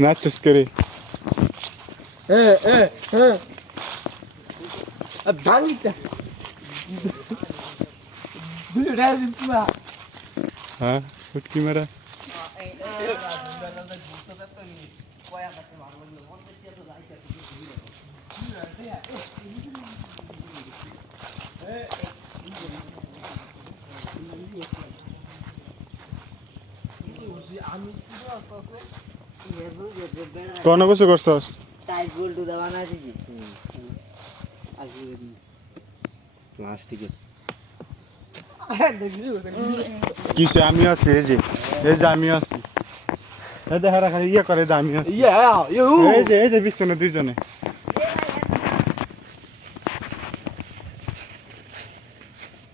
নাচছিস করে হ্যাঁ ফুটকি মারা কোন কিছু করছস টাইট বল্টু দেওয়া না দিছি প্লাস্টিকে কিসে আমি আছি এই যে আমি আছি এই যে হারা খালি ইয়ে করে আমি আছি এই যে পিছনে দুইজনে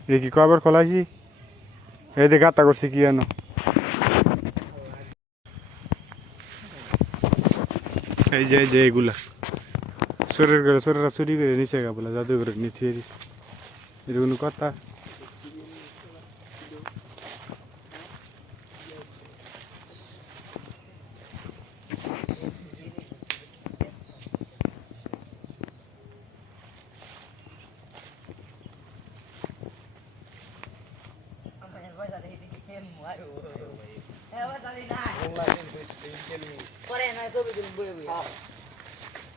এই কি কবার খোলাইছি এই যে গাতা করছি কি জানো এই যে এগুলা শরীরা চুরি করে নিচে গা বলে জাদু করে নিচে দিস এটা কোনো কথা করে না তো বিদিন বই বই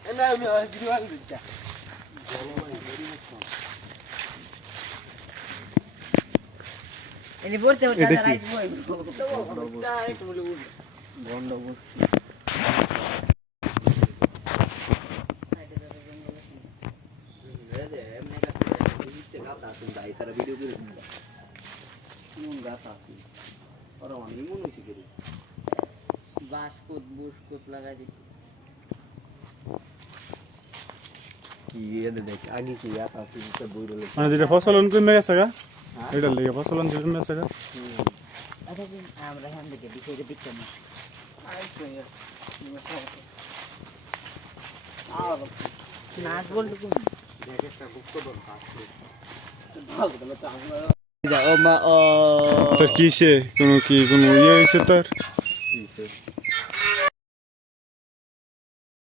এনা আমি ভিডিও আনি দিচ্ছি এনি পড়তে পড়তে রাইট বই বন্ধ বসছি বাসকুত বুসকুত লাগাই দিছি কি এদের দেখ আগে কি ইয়াত আছে তো বইরলে মানে যেটা ফসলন কমে গেছে গা এটার লেগে ফসলন যে কমে গেছে গা আচ্ছা আমরা হ্যাঁ দিকে দিকে দিকে না নাচ বলতে কোন একটা গুপ্ত দল আছে ও মা ও তোর কিসে কোনো ইয়ে হয়েছে তোর